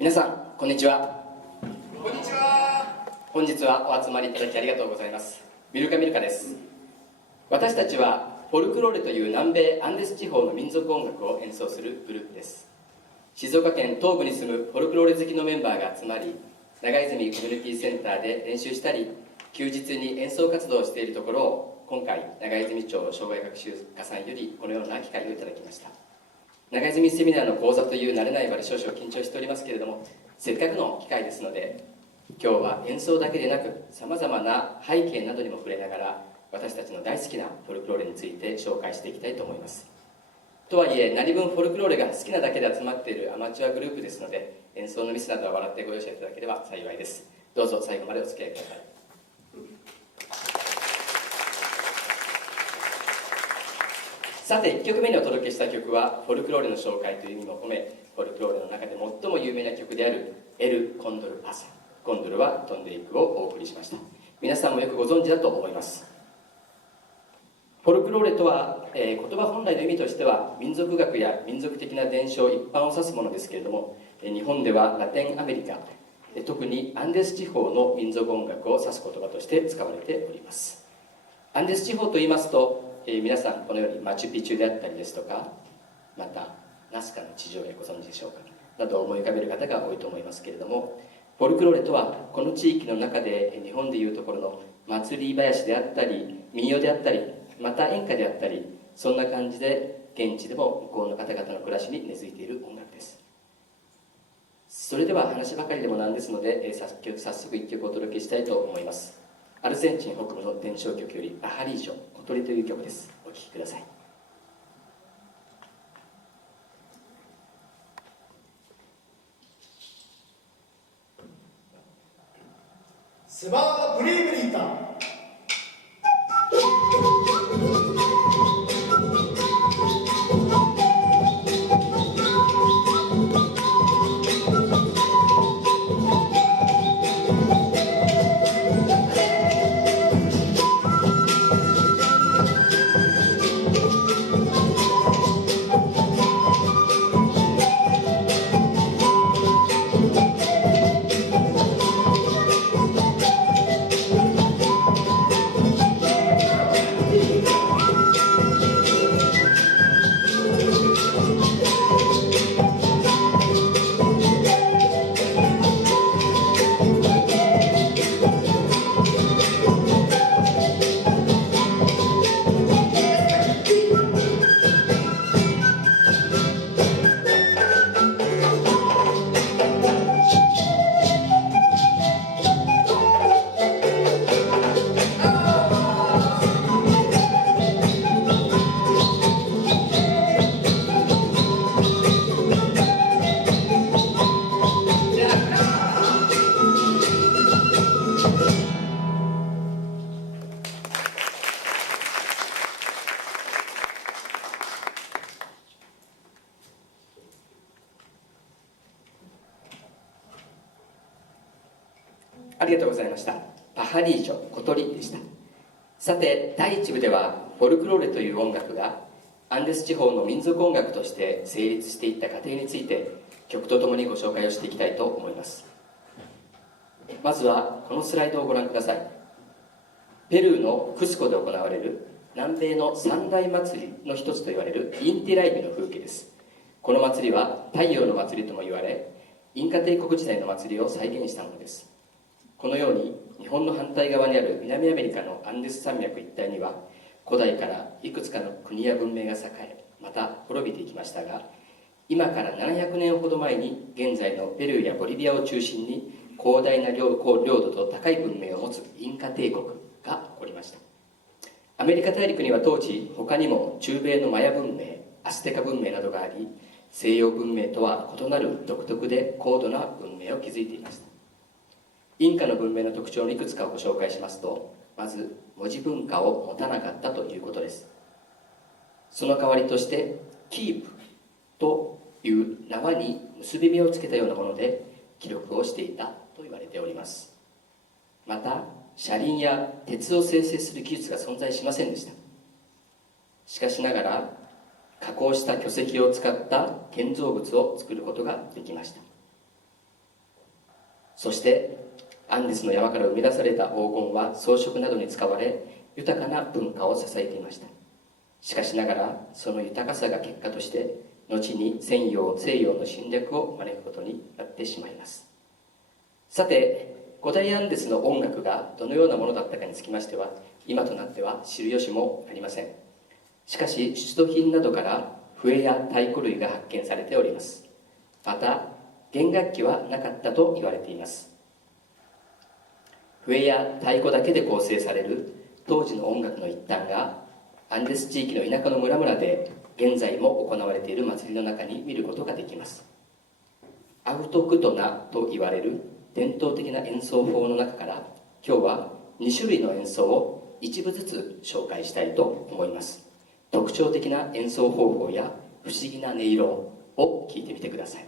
皆さんこんにちは。こんにちは。本日はお集まりいただきありがとうございます。ミルカです。私たちはフォルクローレという南米アンデス地方の民族音楽を演奏するグループです。静岡県東部に住むフォルクローレ好きのメンバーが集まり、長泉コミュニティセンターで練習したり休日に演奏活動をしているところを、今回長泉町障害学習課さんよりこのような機会をいただきました。長泉セミナーの講座という慣れない場で少々緊張しておりますけれども、せっかくの機会ですので、今日は演奏だけでなくさまざまな背景などにも触れながら、私たちの大好きなフォルクローレについて紹介していきたいと思います。とはいえ、何分フォルクローレが好きなだけで集まっているアマチュアグループですので、演奏のミスなどは笑ってご容赦いただければ幸いです。どうぞ最後までお付き合いください。さて、1曲目にお届けした曲はフォルクローレの紹介という意味も込め、フォルクローレの中で最も有名な曲であるエル・コンドル・パサ、コンドルは飛んでいくをお送りしました。皆さんもよくご存知だと思います。フォルクローレとは、言葉本来の意味としては民族学や民族的な伝承一般を指すものですけれども、日本ではラテンアメリカ、特にアンデス地方の民族音楽を指す言葉として使われております。アンデス地方といいますと、皆さんこのようにマチュピチュであったりですとか、またナスカの地上絵ご存知でしょうかなどを思い浮かべる方が多いと思いますけれども、フォルクローレとはこの地域の中で日本でいうところの祭り囃子であったり民謡であったり、また演歌であったり、そんな感じで現地でも向こうの方々の暮らしに根付いている音楽です。それでは話ばかりでもなんですので、早速一曲お届けしたいと思います。アルゼンチン北部の伝承曲よりパハリージョ、小鳥という曲です。お聴きください。セバーブリーブリータ。ありがとうございました。パハリージョ、小鳥でした。さて、第1部ではフォルクローレという音楽がアンデス地方の民族音楽として成立していった過程について曲とともにご紹介をしていきたいと思います。まずはこのスライドをご覧ください。ペルーのクスコで行われる南米の三大祭りの一つと言われるインティライミの風景です。この祭りは太陽の祭りとも言われ、インカ帝国時代の祭りを再現したものです。このように日本の反対側にある南アメリカのアンデス山脈一帯には古代からいくつかの国や文明が栄え、また滅びていきましたが、今から700年ほど前に現在のペルーやボリビアを中心に広大な領土と高い文明を持つインカ帝国が起こりました。アメリカ大陸には当時他にも中米のマヤ文明、アステカ文明などがあり、西洋文明とは異なる独特で高度な文明を築いていました。インカの文明の特徴のいくつかをご紹介しますと、まず文字文化を持たなかったということです。その代わりとしてキープという縄に結び目をつけたようなもので記録をしていたと言われております。また車輪や鉄を生成する技術が存在しませんでした。しかしながら加工した巨石を使った建造物を作ることができました。そしてアンデスの山から生み出された黄金は装飾などに使われ、豊かな文化を支えていました。しかしながらその豊かさが結果として後に西洋の侵略を招くことになってしまいます。さて、古代アンデスの音楽がどのようなものだったかにつきましては、今となっては知る由もありません。しかし出土品などから笛や太鼓類が発見されております。また弦楽器はなかったと言われています。笛や太鼓だけで構成される当時の音楽の一端がアンデス地域の田舎の村々で現在も行われている祭りの中に見ることができます。アウトクトナと言われる伝統的な演奏法の中から今日は2種類の演奏を一部ずつ紹介したいと思います。特徴的な演奏方法や不思議な音色を聞いてみてください。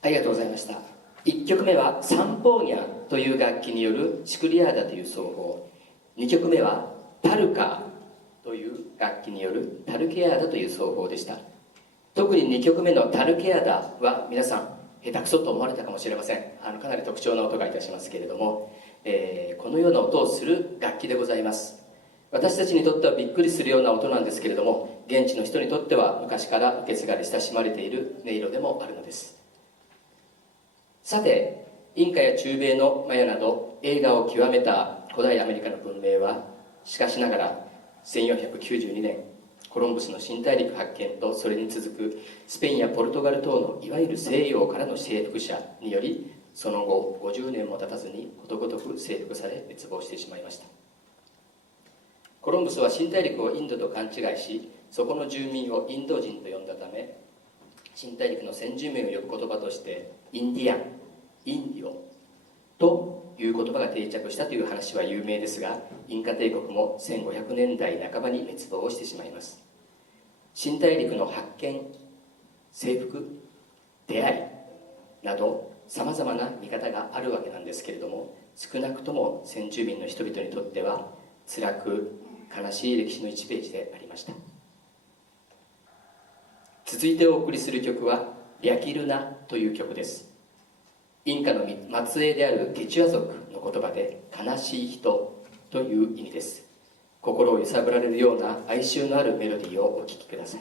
ありがとうございました。1曲目はサンポーニャという楽器によるシクリアーダという奏法、2曲目はタルカーという楽器によるタルケアーダという奏法でした。特に2曲目のタルケアーダは皆さん下手くそと思われたかもしれません。かなり特徴な音がいたしますけれども、このような音をする楽器でございます。私たちにとってはびっくりするような音なんですけれども、現地の人にとっては昔から受け継がれ親しまれている音色でもあるのです。さて、インカや中米のマヤなど栄華を極めた古代アメリカの文明はしかしながら1492年コロンブスの新大陸発見とそれに続くスペインやポルトガル等のいわゆる西洋からの征服者により、その後50年も経たずにことごとく征服され滅亡してしまいました。コロンブスは新大陸をインドと勘違いし、そこの住民をインド人と呼んだため、新大陸の先住民を呼ぶ言葉としてインディアン、インディオという言葉が定着したという話は有名ですが、インカ帝国も1500年代半ばに滅亡をしてしまいます。新大陸の発見、征服、出会いなどさまざまな見方があるわけなんですけれども、少なくとも先住民の人々にとっては辛く悲しい歴史の1ページでありました。続いてお送りする曲はリャキルナという曲です。インカの末裔であるケチュア族の言葉で悲しい人という意味です。心を揺さぶられるような哀愁のあるメロディーをお聴きください。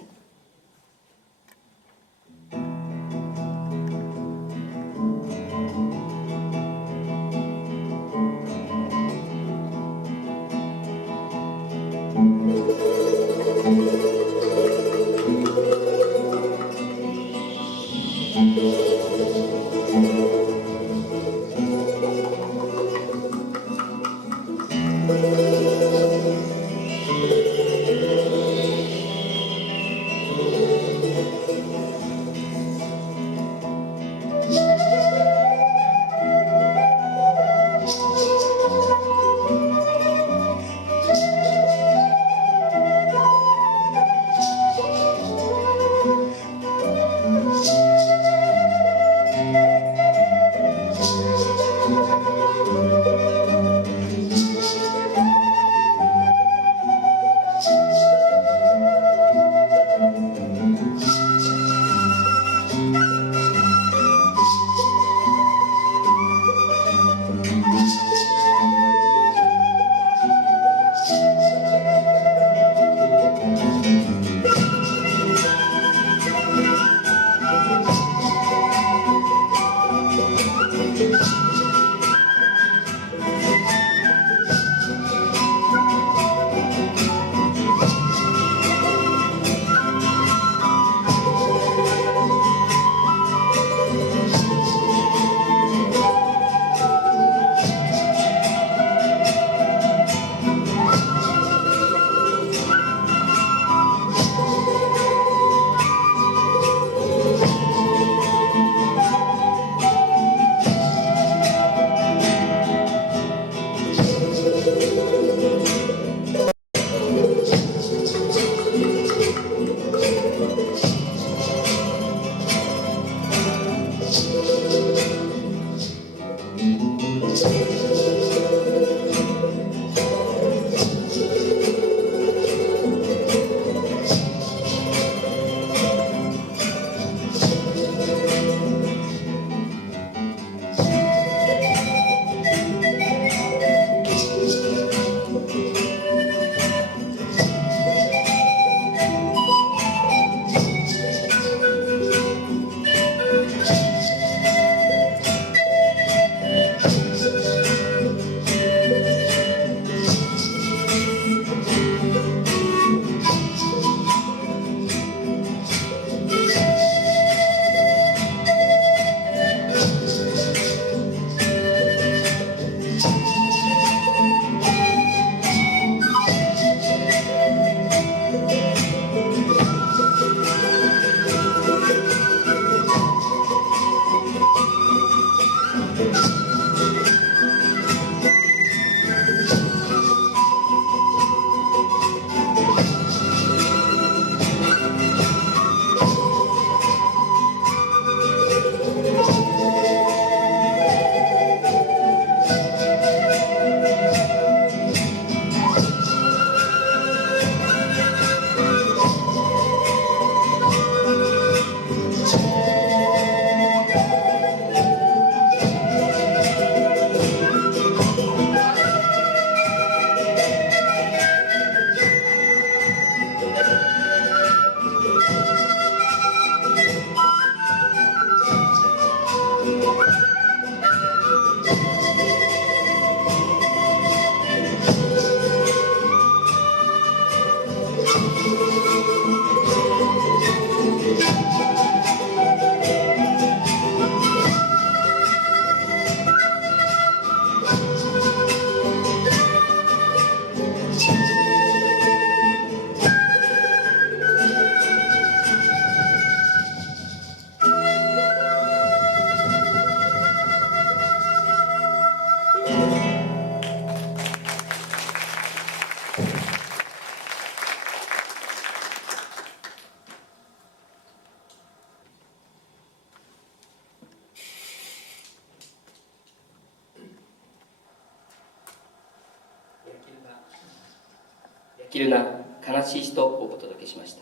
キルナ悲しい人をお届けしました。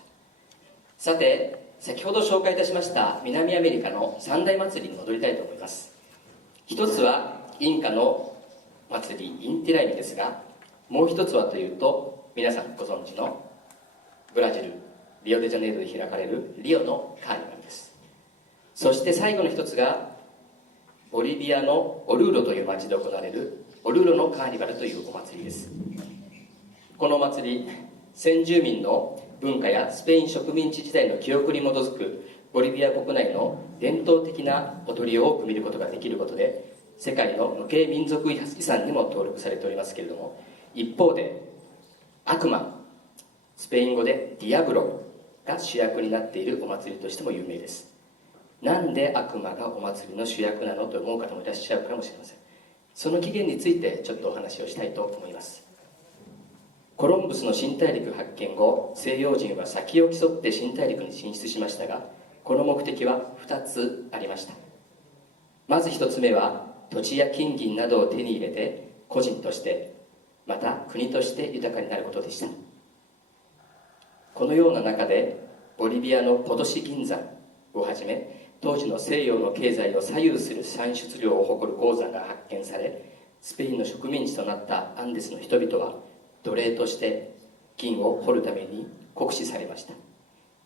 さて、先ほど紹介いたしました南アメリカの三大祭りに戻りたいと思います。一つはインカの祭りインティライミですが、もう一つはというと皆さんご存知のブラジルリオデジャネイロで開かれるリオのカーニバルです。そして最後の一つがボリビアのオルーロという町で行われるオルーロのカーニバルというお祭りです。このお祭り、先住民の文化やスペイン植民地時代の記憶に基づくボリビア国内の伝統的な踊りを多く見ることができることで、世界の無形民族遺産にも登録されておりますけれども、一方で悪魔、スペイン語でディアブロが主役になっているお祭りとしても有名です。なんで悪魔がお祭りの主役なのと思う方もいらっしゃるかもしれません。その起源についてちょっとお話をしたいと思います。コロンブスの新大陸発見後、西洋人は先を競って新大陸に進出しましたが、この目的は2つありました。まず1つ目は土地や金銀などを手に入れて個人としてまた国として豊かになることでした。このような中でボリビアのポトシ銀山をはじめ当時の西洋の経済を左右する産出量を誇る鉱山が発見され、スペインの植民地となったアンデスの人々は奴隷として金を掘るために酷使されました。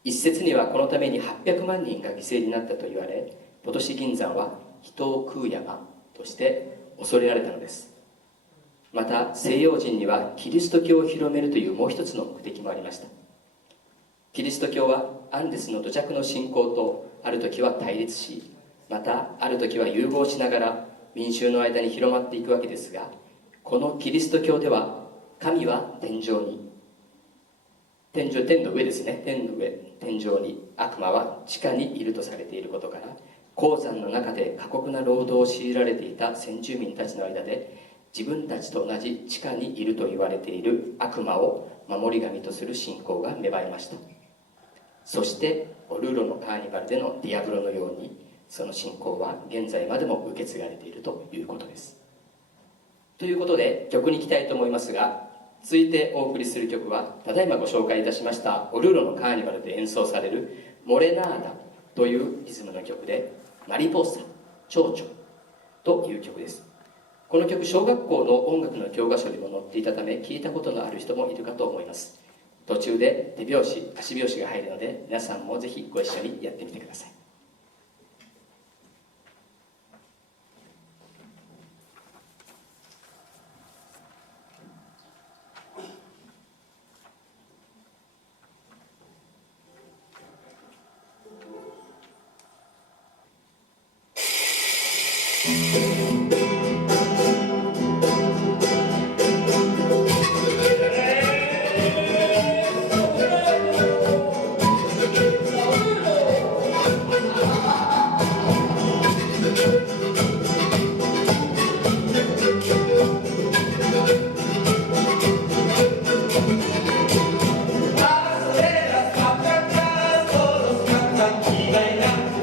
一説にはこのために800万人が犠牲になったと言われ、ポトシ銀山は人を食う山として恐れられたのです。また西洋人にはキリスト教を広めるというもう一つの目的もありました。キリスト教はアンデスの土着の信仰とある時は対立し、またある時は融合しながら民衆の間に広まっていくわけですが、このキリスト教では神は天上に、天の上ですね、天上に、悪魔は地下にいるとされていることから、鉱山の中で過酷な労働を強いられていた先住民たちの間で、自分たちと同じ地下にいると言われている悪魔を守り神とする信仰が芽生えました。そしてオルーロのカーニバルでのディアブロのように、その信仰は現在までも受け継がれているということです。ということで曲に行きたいと思いますが、続いてお送りする曲はただいまご紹介いたしましたオルーロのカーニバルで演奏されるモレナーダというリズムの曲で、マリポーサ、蝶々という曲です。この曲、小学校の音楽の教科書にも載っていたため聞いたことのある人もいるかと思います。途中で手拍子、足拍子が入るので、皆さんもぜひご一緒にやってみてください。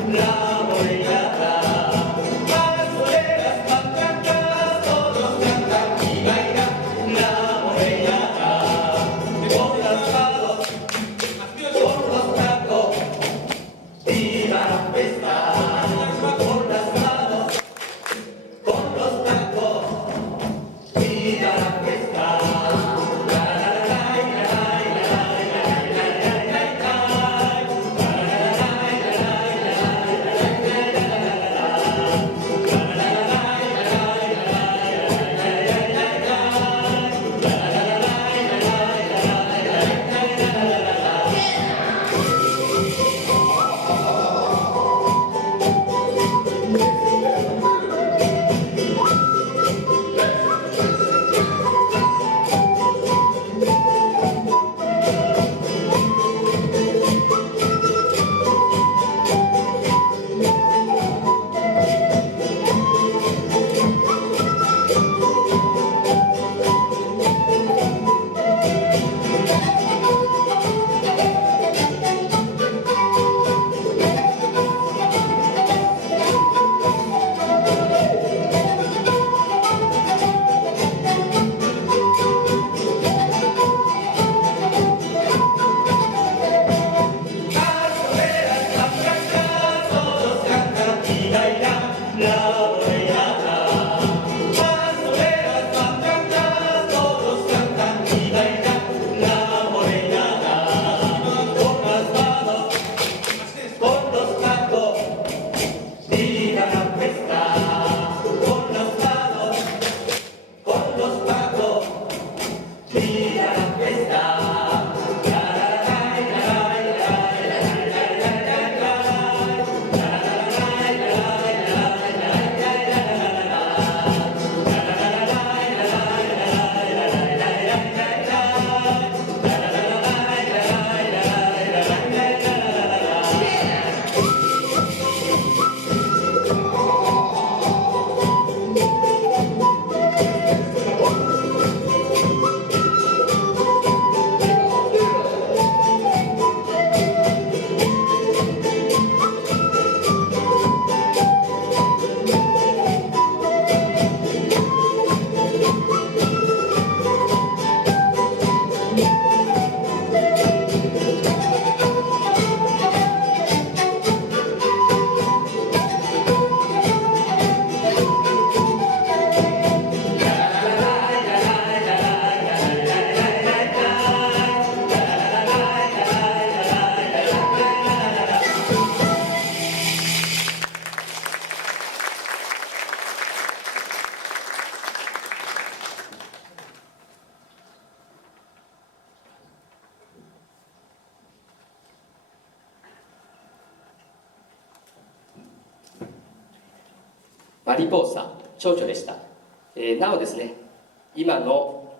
La morena, マリポーサ蝶々でした。なおですね、今の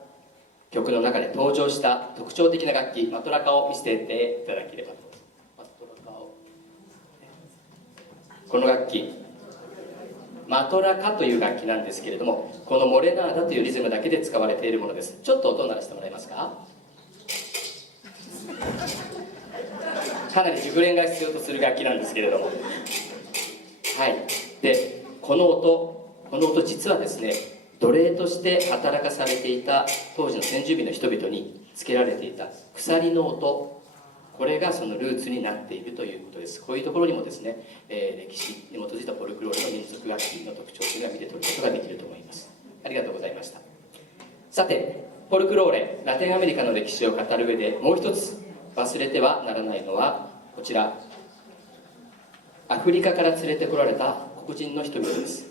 曲の中で登場した特徴的な楽器マトラカを見せていただければと。マトラカを、この楽器マトラカという楽器なんですけれども、このモレナーダというリズムだけで使われているものです。ちょっと音を鳴らしてもらえますか。かなり熟練が必要とする楽器なんですけれども、はい。でこの音実はですね、奴隷として働かされていた当時の先住民の人々につけられていた鎖の音、これがそのルーツになっているということです。こういうところにもですね、歴史に基づいたフォルクロールの民族楽器の特徴というのが見て取ることができると思います。ありがとうございました。さて、フォルクローレ、ラテンアメリカの歴史を語る上でもう一つ忘れてはならないのはこちら、アフリカから連れてこられた黒人の人々です。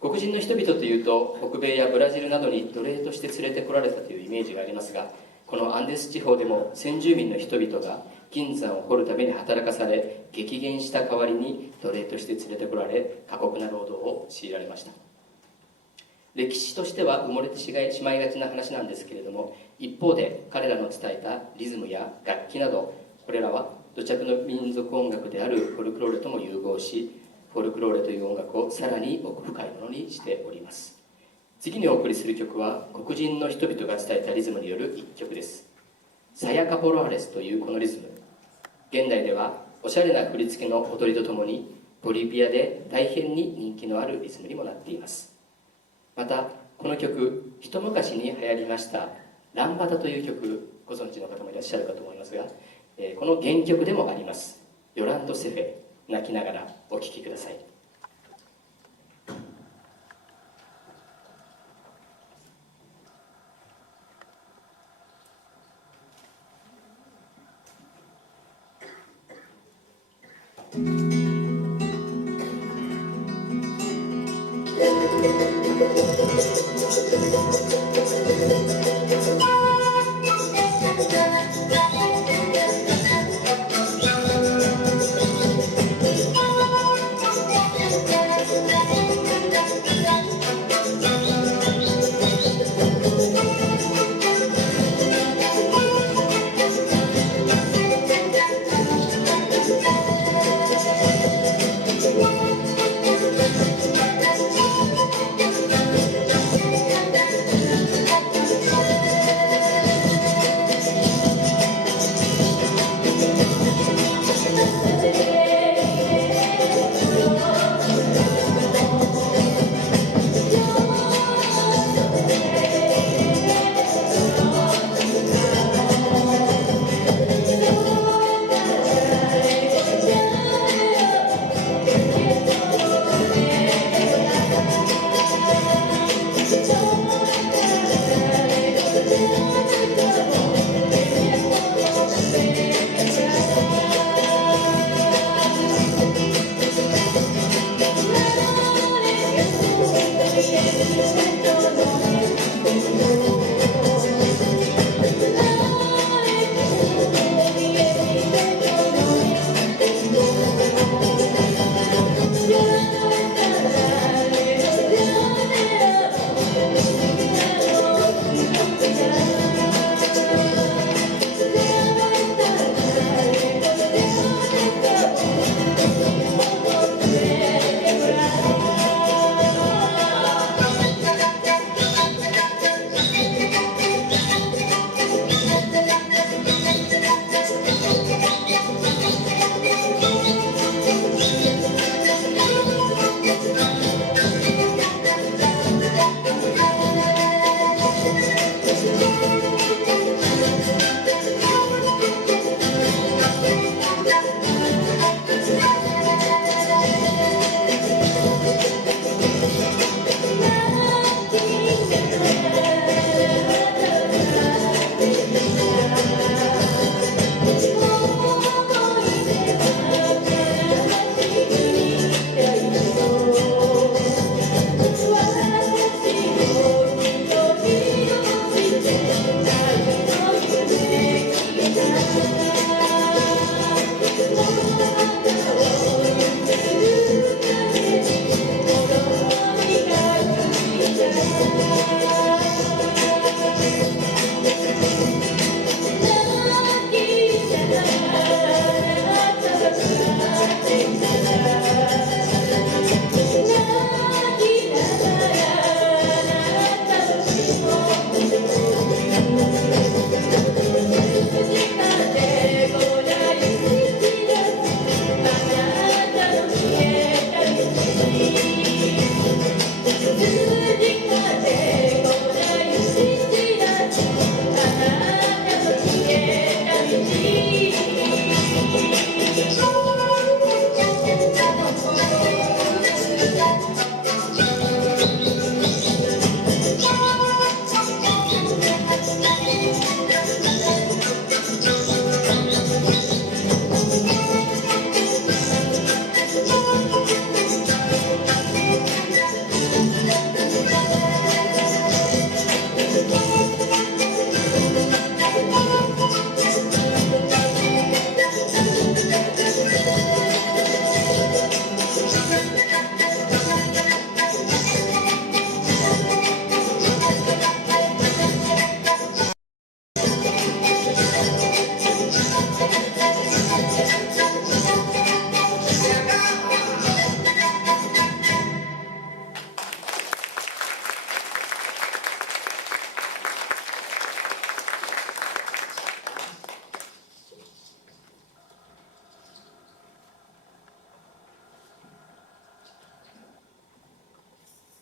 黒人の人々というと北米やブラジルなどに奴隷として連れてこられたというイメージがありますが、このアンデス地方でも先住民の人々が金山を掘るために働かされ、激減した代わりに奴隷として連れてこられ、過酷な労働を強いられました。歴史としては埋もれてしまいがちな話なんですけれども、一方で彼らの伝えたリズムや楽器など、これらは土着の民族音楽であるフォルクローレとも融合し、フォルクローレという音楽をさらに奥深いものにしております。次にお送りする曲は黒人の人々が伝えたリズムによる一曲です。サヤカポロアレスというこのリズム、現代ではおしゃれな振り付けの踊りとともにボリビアで大変に人気のあるリズムにもなっています。またこの曲、一昔に流行りましたランバダという曲、ご存知の方もいらっしゃるかと思いますが、この原曲でもありますヨランド・セフェ、泣きながらお聴きください。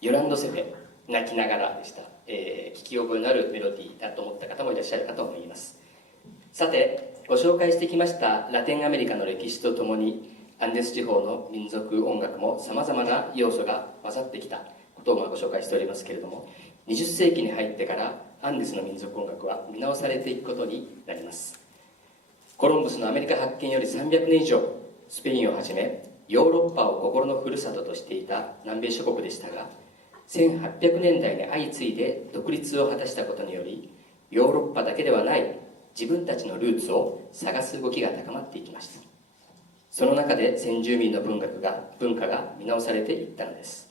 ヨランドセフェ、泣きながらでした。聞き覚えのあるメロディーだと思った方もいらっしゃるかと思います。さて、ご紹介してきましたラテンアメリカの歴史とともに、アンデス地方の民族音楽もさまざまな要素が混ざってきたことをご紹介しておりますけれども、20世紀に入ってからアンデスの民族音楽は見直されていくことになります。コロンブスのアメリカ発見より300年以上、スペインをはじめヨーロッパを心のふるさととしていた南米諸国でしたが、1800年代に相次いで独立を果たしたことにより、ヨーロッパだけではない自分たちのルーツを探す動きが高まっていきました。その中で先住民の文化が見直されていったのです。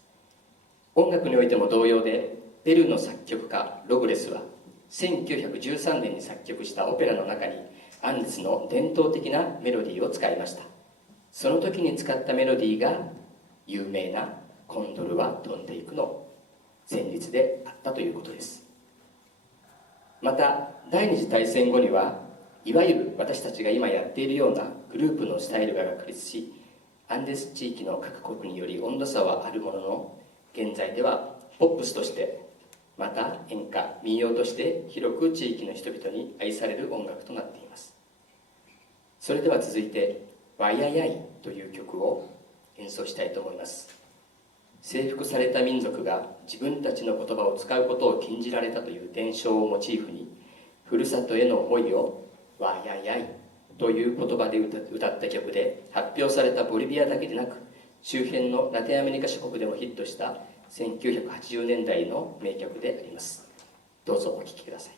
音楽においても同様で、ペルーの作曲家ログレスは1913年に作曲したオペラの中にアンデスの伝統的なメロディーを使いました。その時に使ったメロディーが有名な「コンドルは飛んでいく」の旋律であったということです。また第二次大戦後にはいわゆる私たちが今やっているようなグループのスタイルが確立し、アンデス地域の各国により温度差はあるものの、現在ではポップスとして、また演歌民謡として広く地域の人々に愛される音楽となっています。それでは続いて「ワイヤヤイ」という曲を演奏したいと思います。征服された民族が自分たちの言葉を使うことを禁じられたという伝承をモチーフに、ふるさとへの思いを「ワイヤヤイ」という言葉で歌った曲で、発表されたボリビアだけでなく周辺のラテンアメリカ諸国でもヒットした1980年代の名曲であります。どうぞお聴きください。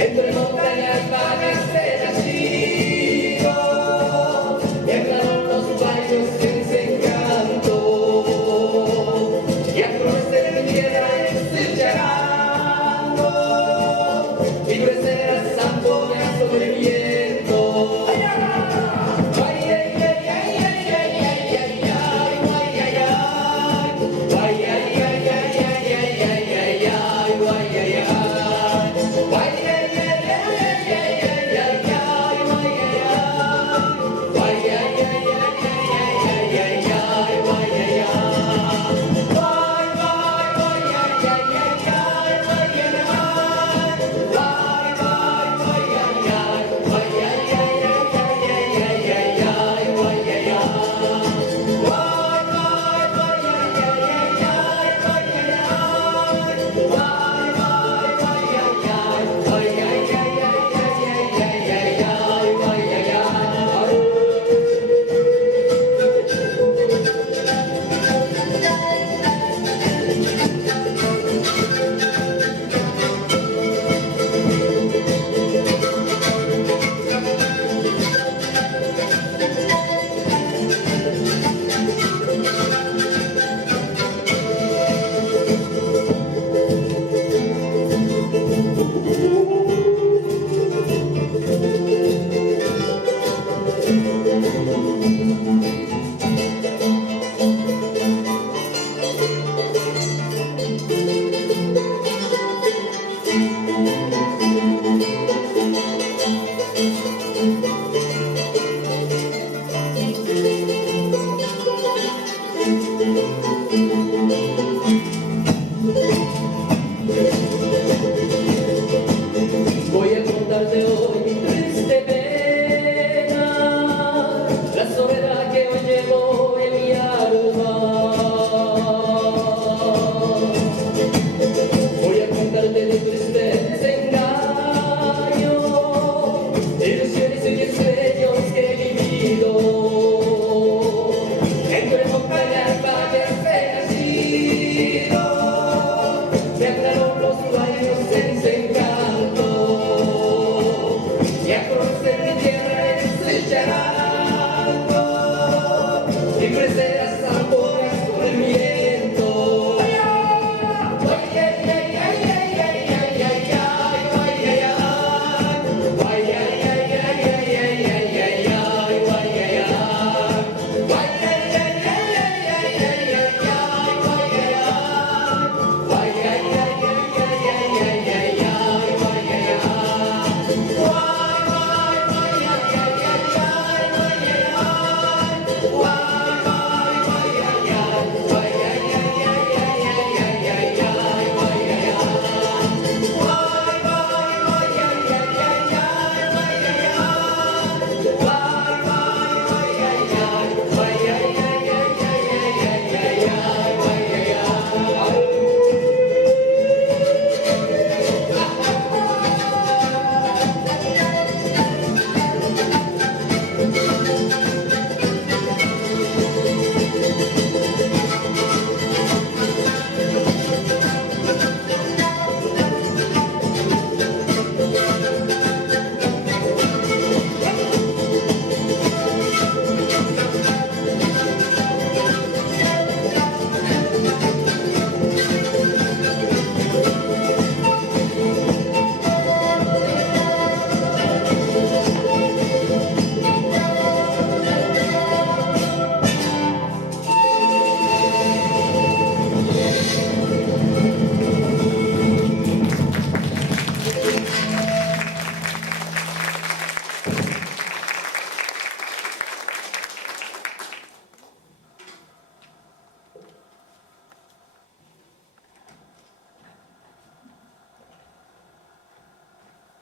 Entre montañas vagas de la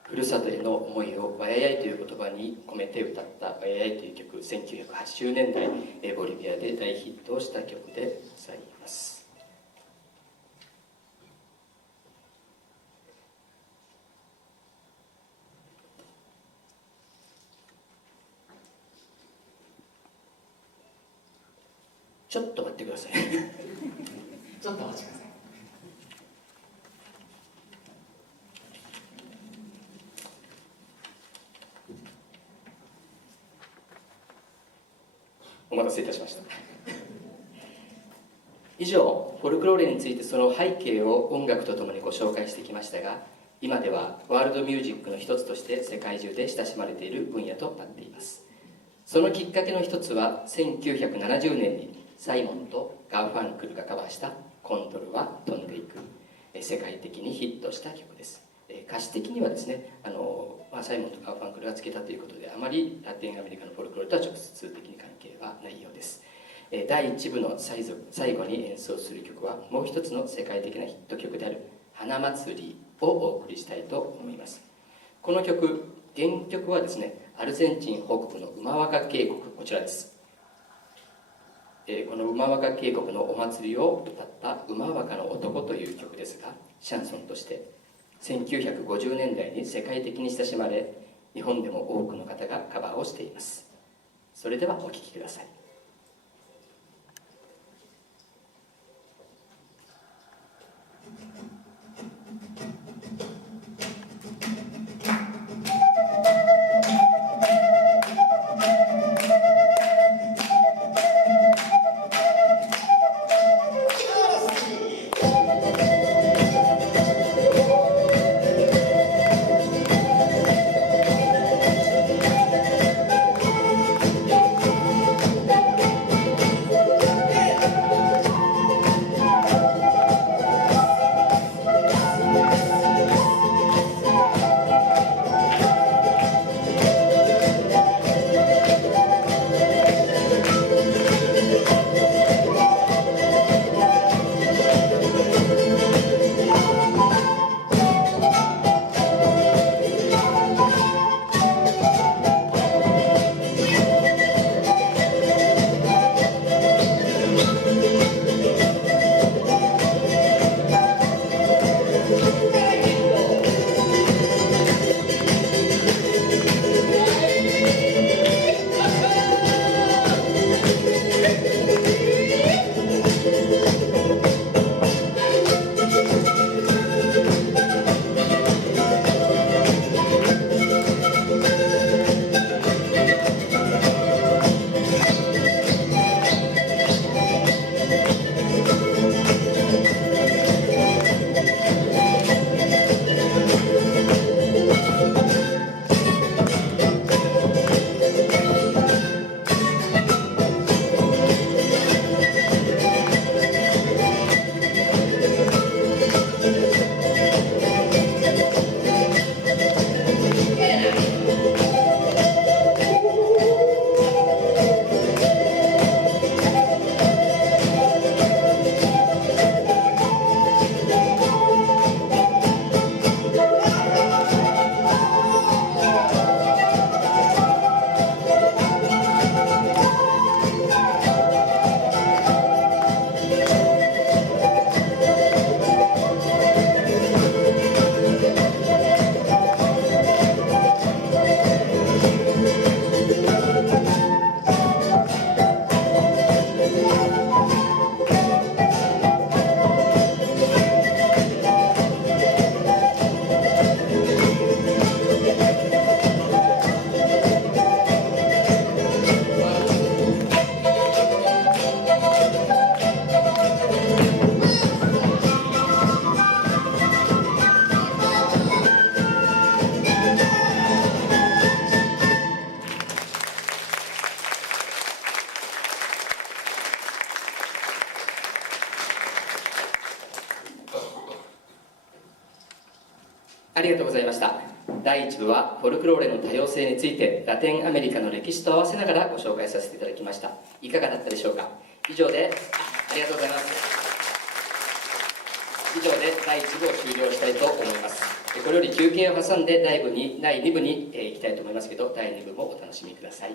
ふるさとへの思いをわややいという言葉に込めて歌ったわややいという曲、1980年代ボリビアで大ヒットをした曲でございます。ちょっと待ってくださいちょっとお待ちください。お待たせいたしました。以上、フォルクローレについてその背景を音楽とともにご紹介してきましたが、今ではワールドミュージックの一つとして世界中で親しまれている分野となっています。そのきっかけの一つは、1970年にサイモンとガーファンクルがカバーした「コンドルは飛んでいく」、世界的にヒットした曲です。歌詞的にはですね、サイモンとガーファンクルがつけたということで、あまりラテンアメリカのフォルクローレとは直接的に関係はないようです。第1部の最後に演奏する曲は、もう一つの世界的なヒット曲である「花祭り」をお送りしたいと思います。この曲、原曲はですね、アルゼンチン北部のウマワカ渓谷、こちらです。このウマワカ渓谷のお祭りを歌った「ウマワカの男」という曲ですが、シャンソンとして1950年代に世界的に親しまれ、日本でも多くの方がカバーをしています。それではお聴きください。ありがとうございました。第1部はフォルクローレの多様性についてラテンアメリカの歴史と合わせながらご紹介させていただきました。いかがだったでしょうか。以上でありがとうございます。以上で第1部を終了したいと思います。これより休憩を挟んで第2部に行きたいと思いますけど、第2部もお楽しみください。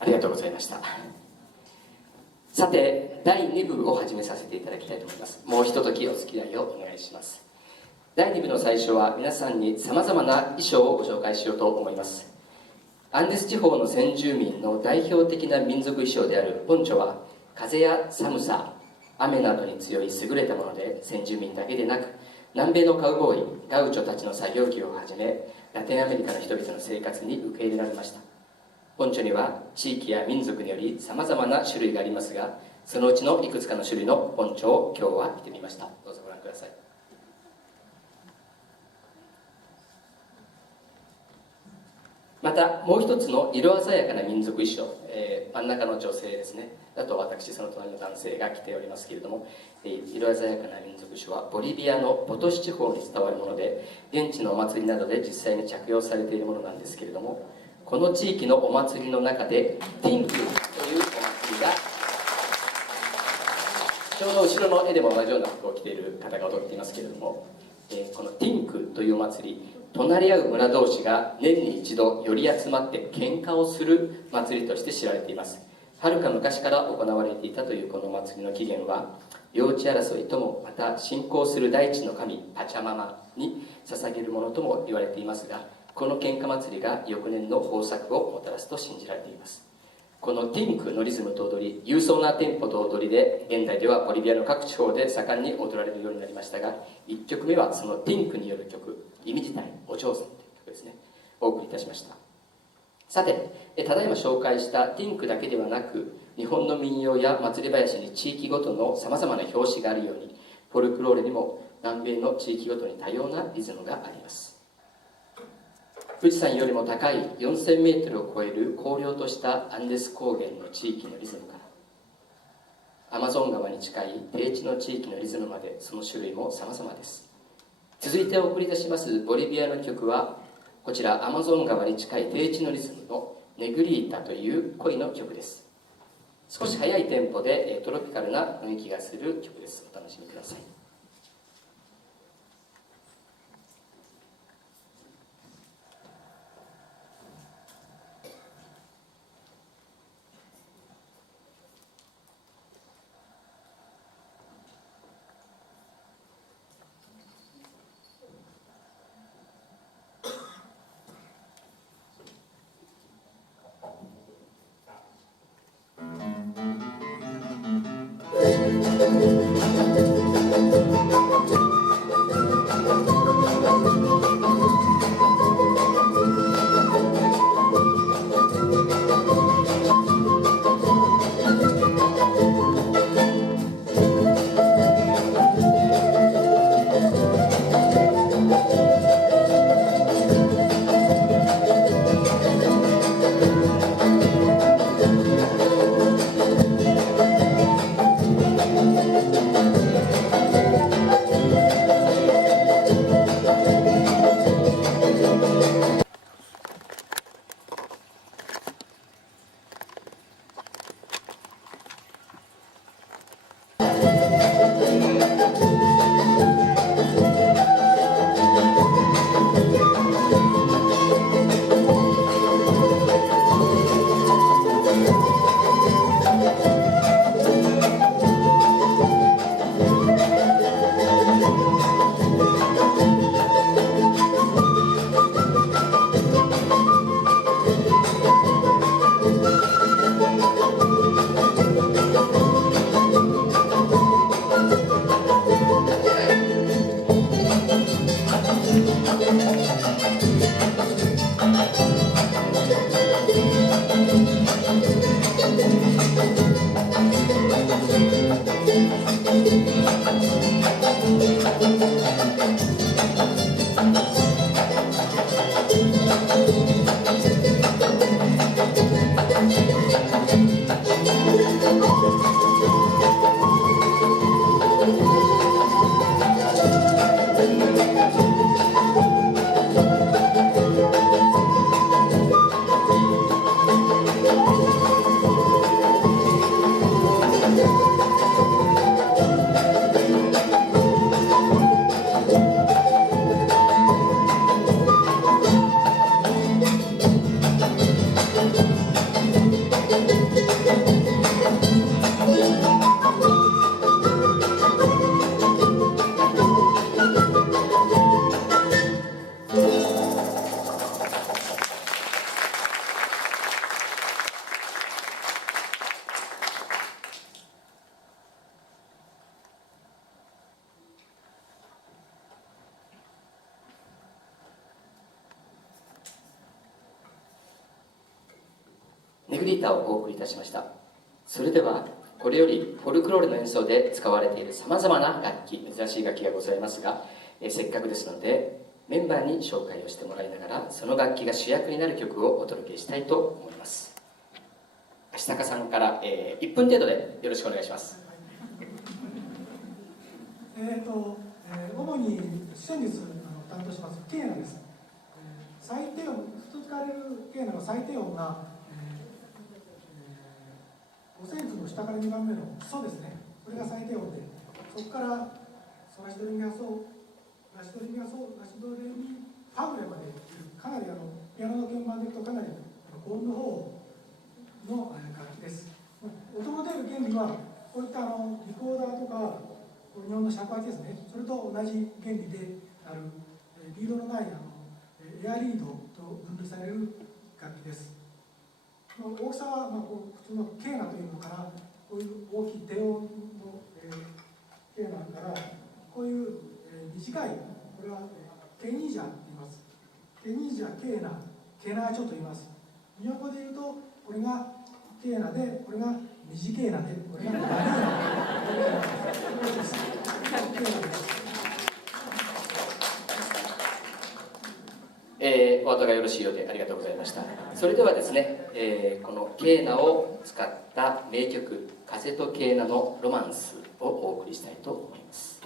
ありがとうございました。さて、第2部を始めさせていただきたいと思います。もうひとときお付き合いをお願いします。第2部の最初は皆さんにさまざまな衣装をご紹介しようと思います。アンデス地方の先住民の代表的な民族衣装であるポンチョは、風や寒さ、雨などに強い優れたもので、先住民だけでなく南米のカウボーイ、ガウチョたちの作業着をはじめ、ラテンアメリカの人々の生活に受け入れられました。ポンチョには地域や民族によりさまざまな種類がありますが、そのうちのいくつかの種類のポンチョを今日は見てみました。どうぞご覧ください。またもう一つの色鮮やかな民族衣装、真ん中の女性ですね、あと私その隣の男性が着ておりますけれども、色鮮やかな民族衣装はボリビアのポトシ地方に伝わるもので、現地のお祭りなどで実際に着用されているものなんですけれども、この地域のお祭りの中でティンクというお祭りが、ちょうど後ろの絵でも同じような服を着ている方が踊っていますけれども、このティンクというお祭り、隣り合う村同士が年に一度寄り集まって喧嘩をする祭りとして知られています。はるか昔から行われていたというこの祭りの起源は、領地争いともまた信仰する大地の神パチャママに捧げるものとも言われていますが、この喧嘩祭りが翌年の豊作をもたらすと信じられています。このティンクのリズムと踊り、勇壮なテンポと踊りで現代ではボリビアの各地方で盛んに踊られるようになりましたが、1曲目はそのティンクによる曲、意味自体お嬢さんという曲ですね、お送りいたしました。さて、ただいま紹介したティンクだけではなく、日本の民謡や祭り林に地域ごとのさまざまな表紙があるように、フォルクローレにも南米の地域ごとに多様なリズムがあります。富士山よりも高い4000メートルを超える荒涼としたアンデス高原の地域のリズムから、アマゾン川に近い低地の地域のリズムまで、その種類も様々です。続いてお送り出しますボリビアの曲は、こちらアマゾン川に近い低地のリズムのネグリータという恋の曲です。少し速いテンポでトロピカルな雰囲気がする曲です。お楽しみください。フリータをお送りいたしました。それではこれよりフォルクローレの演奏で使われているさまざまな楽器、珍しい楽器がございますが、せっかくですのでメンバーに紹介をしてもらいながら、その楽器が主役になる曲をお届けしたいと思います。足高さんから、1分程度でよろしくお願いします。主に旋律担当しますケーナです。最低音、普通使われるケーナの最低音が、5センチの下から2番目のソですね。これが最低音で、そこからソラシドリミファソラシドリミファソラシドレミファグレまでかなりピアノの鍵盤でいくとかなり高音の方の楽器です。音の出る原理はこういったリコーダーとか日本の尺八ですね。それと同じ原理であるリードのないエアリードと分類される楽器です。大きさは普通のケーナというのからこういう大きい低音のケーナからこういう短い、これはケニージャと言います。ケニージャ、ケーナ、ケナーチョと言います。日本語で言うとこれがケーナで、これが短いなで、これが長いなお後がよろしいようでありがとうございました。それではですね、このケーナを使った名曲「風とケーナのロマンス」をお送りしたいと思います。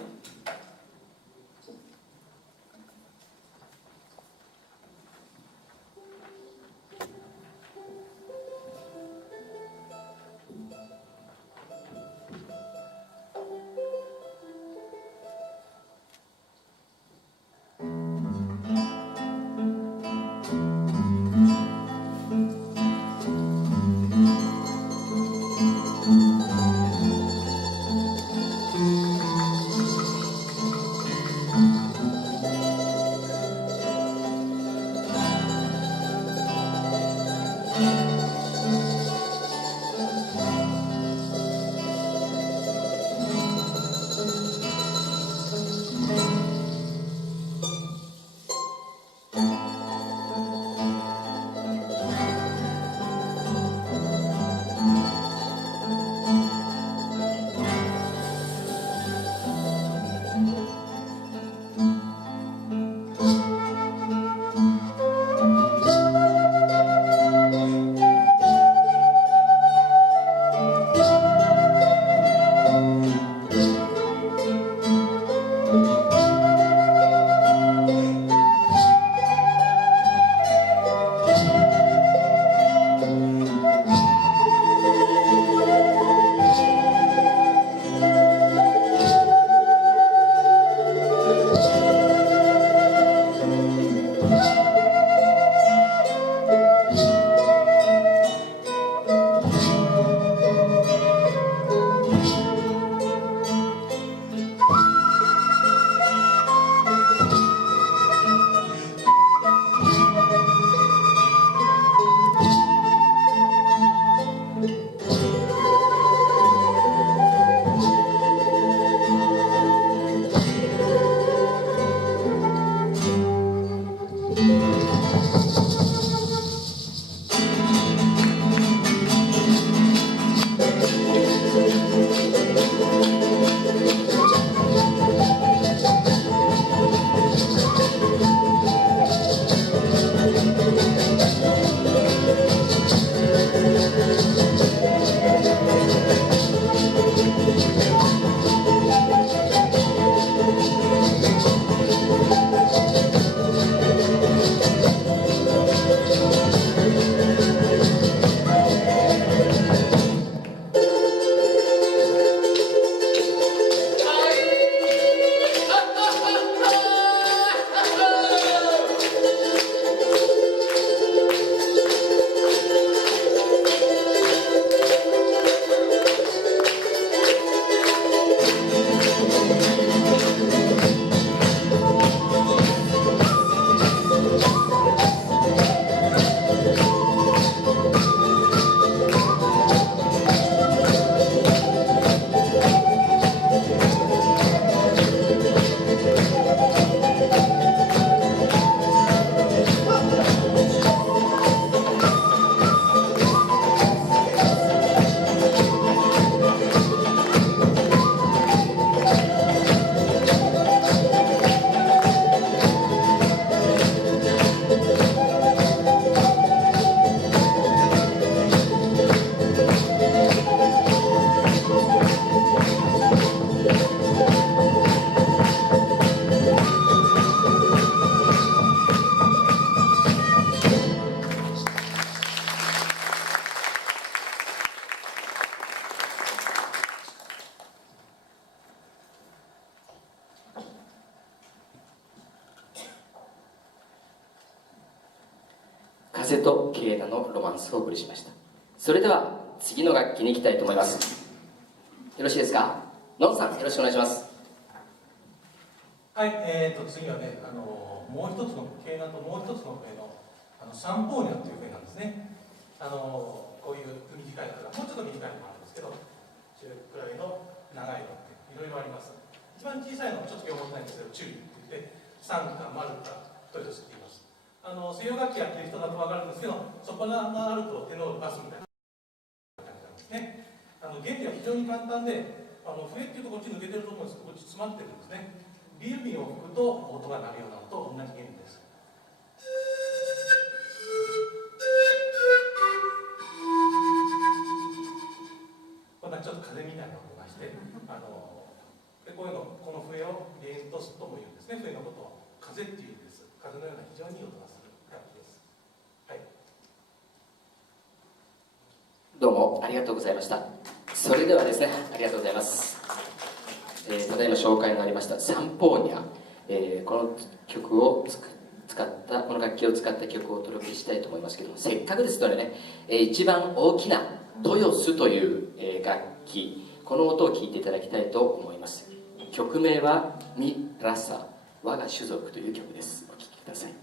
風とケーナのロマンスをお送りしました。それでは次の楽器に行きたいと思います。よろしいですか。のんさん、よろしくお願いします。はい、次はね、もう一つのケーナともう一つの笛のサンポーニャという笛なんですね。こういう短いからもうちょっと短いのもあるんですけど、中くらいの長いのっていろいろあります。一番小さいのはちょっと今日持ってないんですけど、チューリって言ってサンかマルかトイトスって言います。西洋楽器やってる人だと分かるんですけど、ソプラノがあるとテノールバスみたいな感じなんですね。原理は非常に簡単で、笛っていうとこっち抜けてると思うんですけど、こっち詰まってるんですね。ビール瓶を吹くと音が鳴るようなのと同じ原理です。こんなちょっと風みたいな音がして、でこういうの、この笛をレイントスとも言うんですね。笛のことを風っていうんです。風のような非常にいい音がする楽器です。はい。どうもありがとうございました。それではですね、ありがとうございます。ただいま紹介のありましたサンポーニャ、この曲を使ったこの楽器を使った曲をお届けしたいと思いますけども、せっかくですのでね、一番大きなトヨスという、楽器、この音を聞いていただきたいと思います。曲名はミラサ、我が種族という曲です。お聴きください。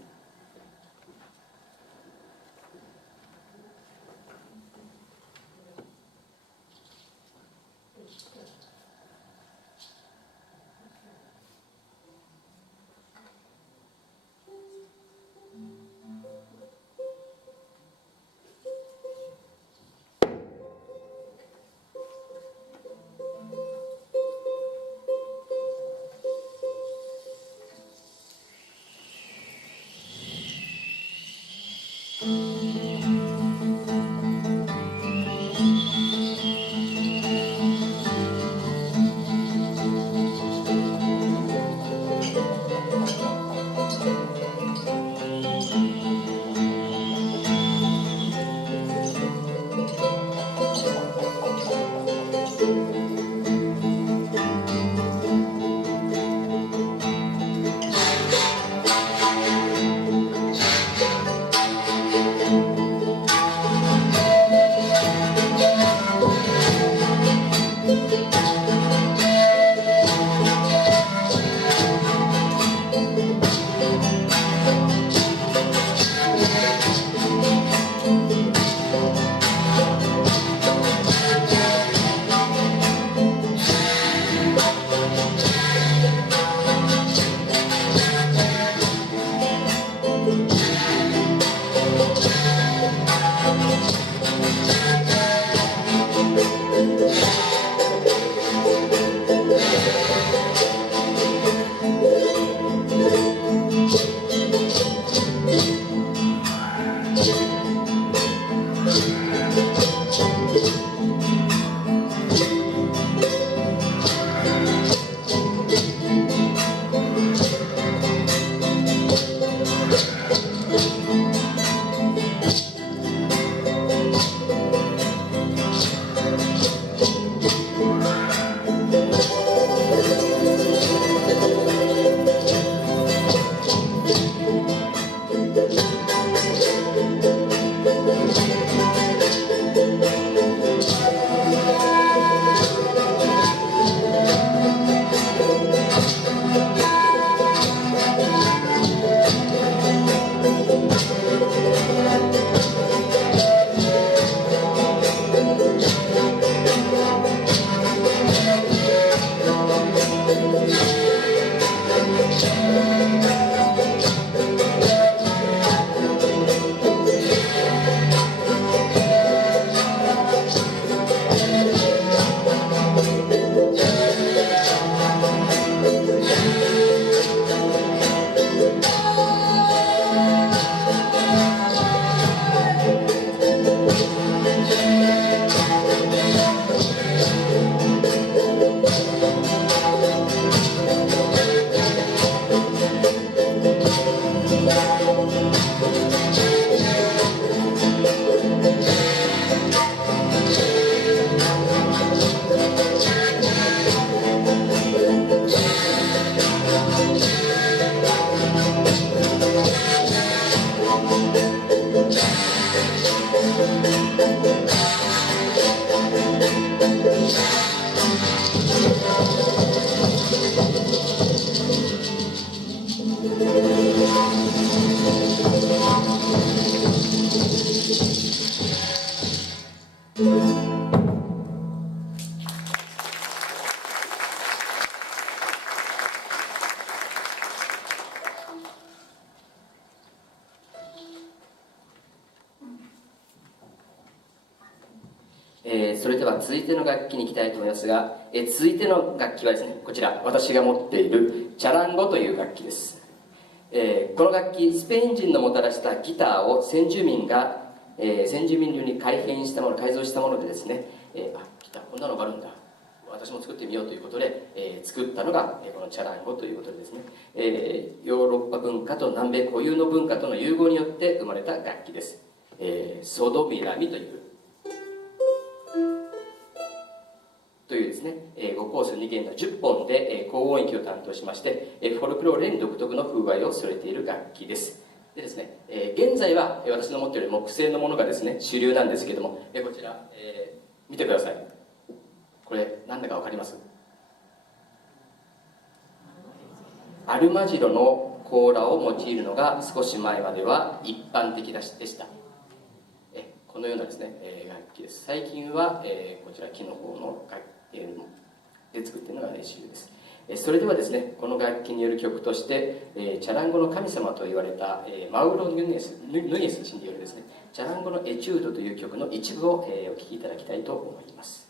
それでは続いての楽器に行きたいと思いますが、続いての楽器はですね、こちら私が持っているチャランゴという楽器です。この楽器、スペイン人のもたらしたギターを先住民が、先住民流に改造したものでですね、ギターこんなのがあるんだ、私も作ってみようということで、作ったのが、このチャランゴということでですね、ヨーロッパ文化と南米固有の文化との融合によって生まれた楽器です。ソドミラミというですね、5コース2弦の10本で、高音域を担当しまして、フォルクローレに独特の風合いを添えている楽器です。でですね、現在は私の持っている木製のものがですね主流なんですけども、こちら、見てください。これ何だか分かります？アルマジロの甲羅を用いるのが少し前までは一般的でした。このようなですね、楽器です。最近は、こちら木の方の楽器で作っているのが主流です。それではですね、この楽器による曲として、チャランゴの神様と言われた、マウロ・ヌニエス氏によるですね、チャランゴのエチュードという曲の一部を、お聴きいただきたいと思います。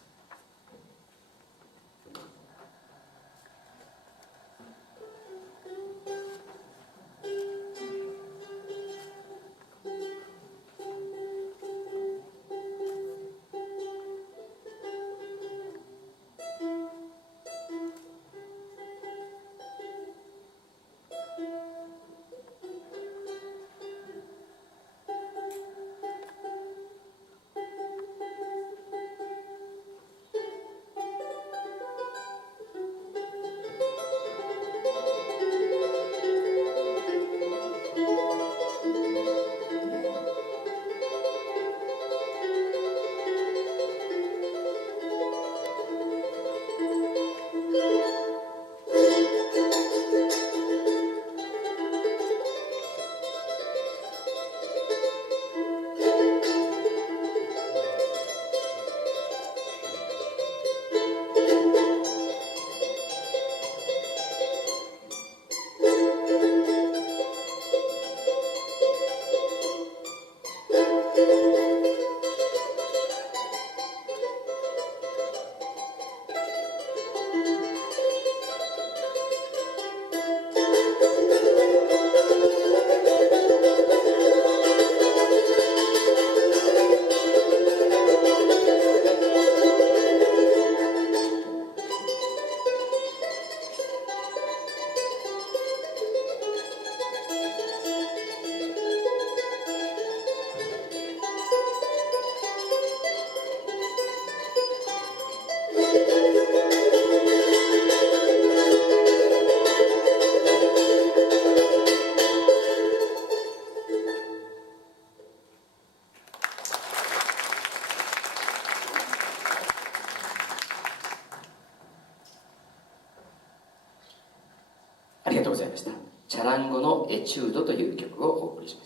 ありがとうございました。チャランゴのエチュードという曲をお送りしま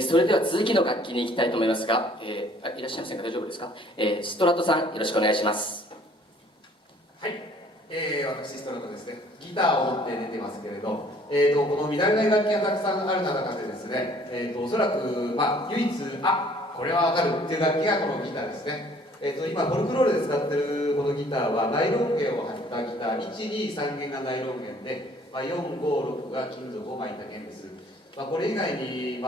す。それでは続きの楽器に行きたいと思いますが、いらっしゃいませんか？大丈夫ですか？ストラトさん、よろしくお願いします。はい、私ストラトですね。ギターを持って出てますけれど、この乱れない楽器がたくさんある中でですね、おそらく、唯一これはわかるっていう楽器がこのギターですね。今フォルクローレで使ってるこのギターはナイロン弦を張ったギター、123弦がナイロン弦で、4、5、6が金属を巻いた弦です。これ以外に、こ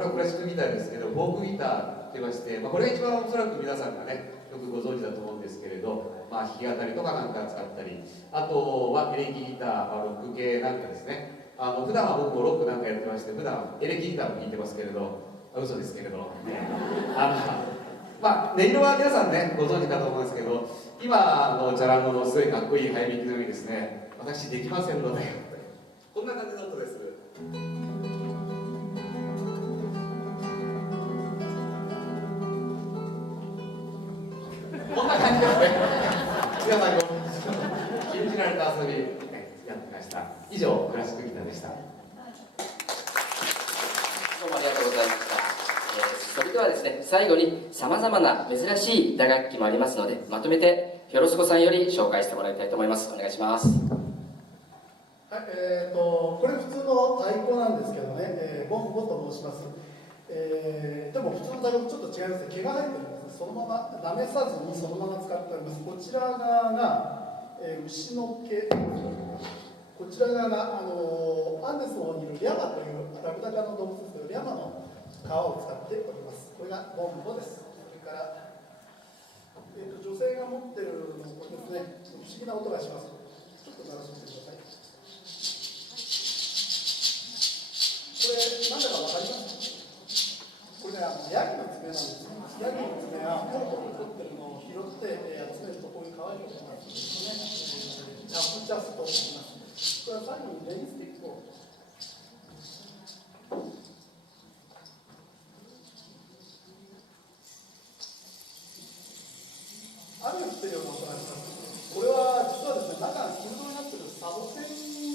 れはクラシックギターですけど、フォークギターって言いまして、これが一番おそらく皆さんがね、よくご存知だと思うんですけれど、弾き語りとかなんか使ったり、あとはエレキギター、ロック系なんかですね。普段は僕もロックなんかやってまして、普段エレキギターも弾いてますけれど、嘘ですけれど、音色は皆さんね、ご存知かと思うんですけど、今のチャランゴのすごいかっこいい早弾きのようにですね、私できませんので、こんな感じの音です。こんな感じですね。皆さん禁じられた遊びやってきました。以上、クラシックギターでした。どうもありがとうございました。それではですね、最後にさまざまな珍しい打楽器もありますので、まとめてヒョロスコさんより紹介してもらいたいと思います。お願いします。はい、これ普通の太鼓なんですけどね、ボンボと申します。でも普通の太鼓とちょっと違いますね。毛が入ってるんですね。そのままなめさずにそのまま使っております。こちら側が、牛の毛、こちら側がアンデスの方にいるリャマというラクダ科の動物ですけど、リャマの皮を使っております。これがボンボです。それから、女性が持っているのこれですね、不思議な音がします。ちょっと鳴らしてみてください。これ何だか分かりますか？これね、ヤギの爪なんですね。ヤギの爪がポロポロ取ってるのを拾って、集めるとこういう可愛い音が鳴るんですね。ジャスジャスと言います。これは最後にレインスティックを雨が降ってるような音がします。これは実はですね、中が黄色になっているサボテン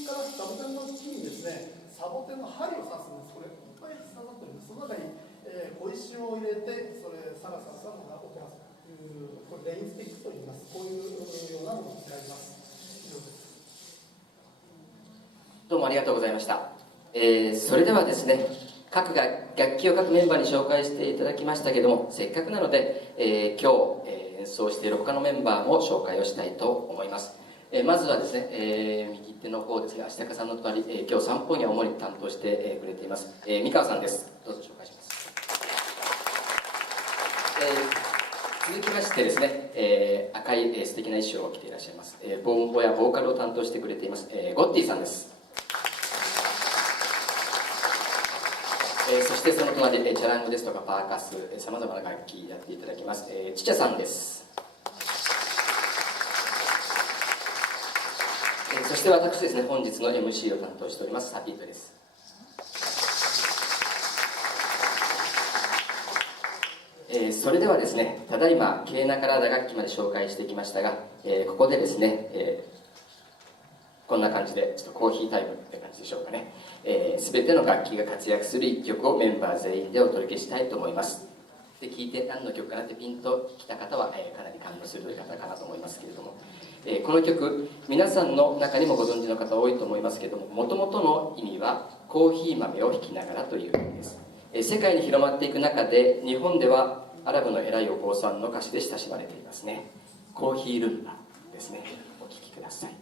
からサボテンの木にですね、サボテンの針を刺すんです。これいっぱい刺さってるんです。その中に、小石を入れて、それサラサラサラが音がするという、これレインスティックと言います。こういうようなものを使います。以上です。どうもありがとうございました。それではですね、各楽器を各メンバーに紹介していただきましたけども、せっかくなので、今日、演奏している他のメンバーも紹介をしたいと思います。まずはですね、右手の方ですが、足高さんの隣、今日散歩には主に担当して、くれています、三川さんです。どうぞ紹介します。続きましてですね、赤い、素敵な衣装を着ていらっしゃいます、ボンボやボーカルを担当してくれています、ゴッティさんです。そしてその隣、チャランゴですとかパーカス、さまざまな楽器やっていただきます、チチャさんです。そして私ですね、本日の MC を担当しておりますサピートです。それではですね、ただいまケーナから打楽器まで紹介してきましたが、ここでですね、こんな感じでちょっとコーヒータイムって感じでしょうかね。全ての楽器が活躍する一曲をメンバー全員でお届けしたいと思います。で聴いて何の曲かなってピンときた方は、かなり感動する方かなと思いますけれども、この曲皆さんの中にもご存知の方多いと思いますけれども、もともとの意味はコーヒー豆をひきながらという意味です。世界に広まっていく中で日本ではアラブの偉いお坊さんの歌詞で親しまれていますね。コーヒールンバですね。お聴きください。「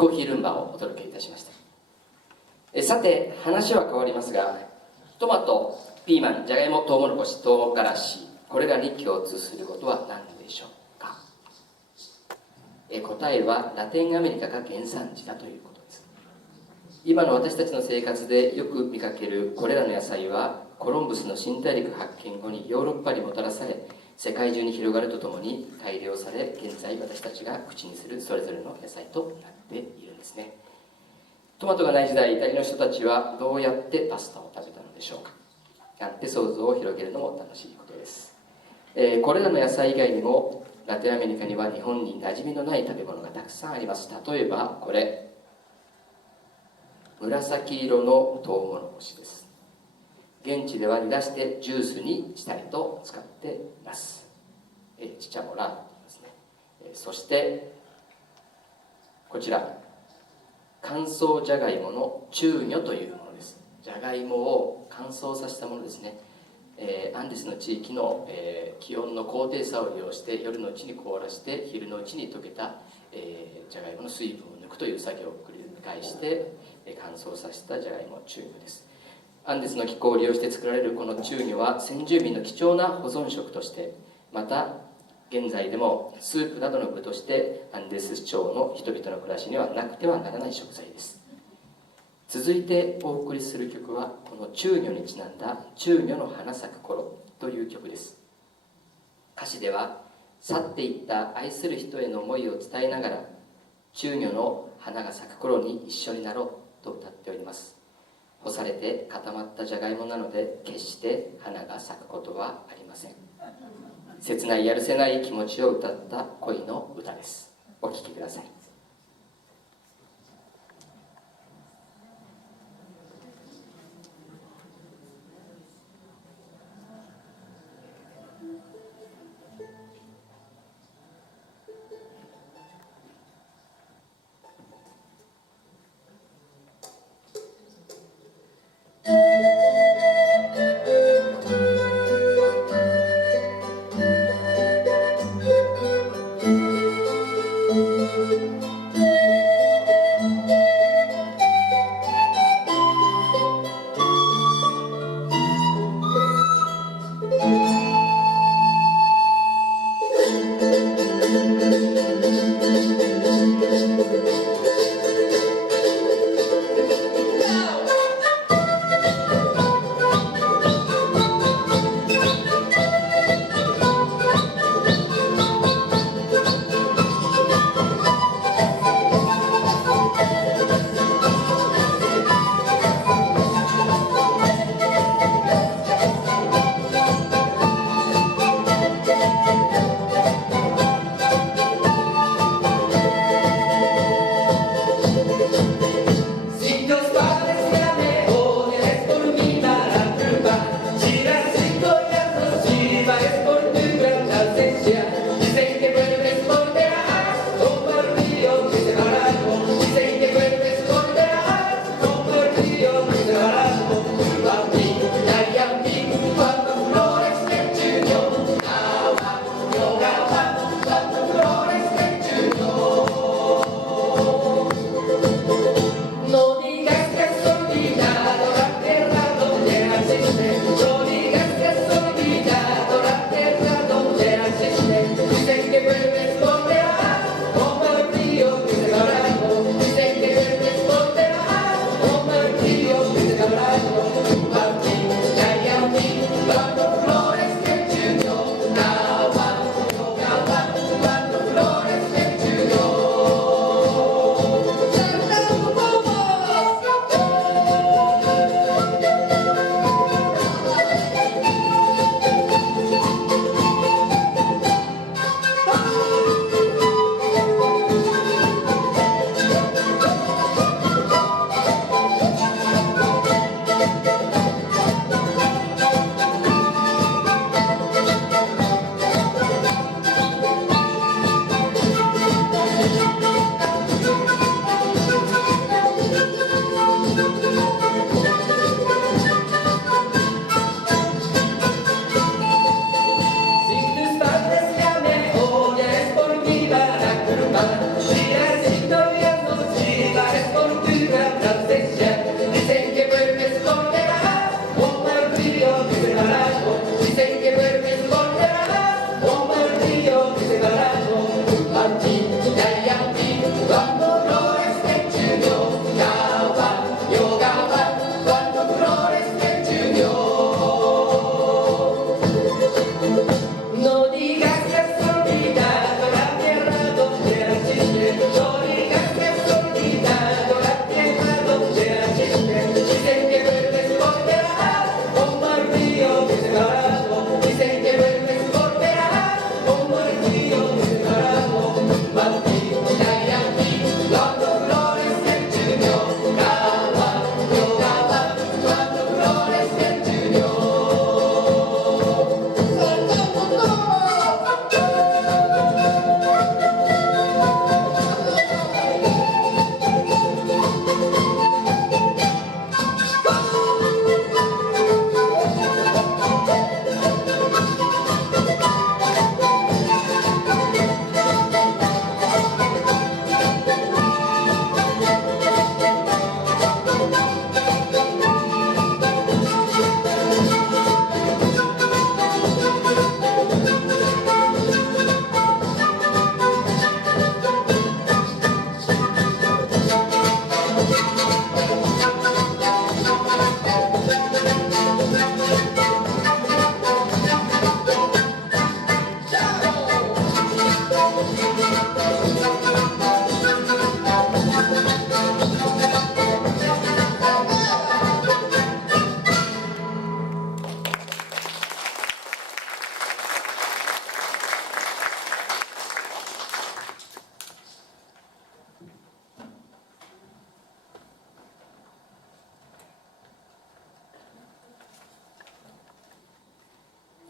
コーヒールンバをお届けいたしました。さて話は変わりますが、トマト、ピーマン、じゃがいも、トウモロコシ、唐辛子、これらに共通することは何でしょうか。答えはラテンアメリカが原産地だということです。今の私たちの生活でよく見かけるこれらの野菜は、コロンブスの新大陸発見後にヨーロッパにもたらされ、世界中に広がるとともに改良され、現在私たちが口にするそれぞれの野菜となっているんですね。トマトがない時代、イタリアの人たちはどうやってパスタを食べたのでしょうか。なんて想像を広げるのも楽しいことです。これらの野菜以外にもラテンアメリカには日本に馴染みのない食べ物がたくさんあります。例えばこれ、紫色のトウモロコシです。現地では煮出してジュースにしたりと使っています。チチャモラと言いますね。そしてこちら、乾燥じゃがいもの中魚というものです。じゃがいもを乾燥させたものですね。アンデスの地域の、気温の高低差を利用して夜のうちに凍らして昼のうちに溶けた、じゃがいもの水分を抜くという作業を繰り返して、乾燥させたじゃがいも中魚です。アンデスの気候を利用して作られるこの中魚は先住民の貴重な保存食として、また現在でもスープなどの具としてアンデス地方の人々の暮らしにはなくてはならない食材です。続いてお送りする曲は、この中魚にちなんだ中魚の花咲く頃という曲です。歌詞では去っていった愛する人への思いを伝えながら、中魚の花が咲く頃に一緒になろうと歌っております。干されて固まったじゃがいもなので決して花が咲くことはありません。切ないやるせない気持ちを歌った恋の歌です。お聴きください。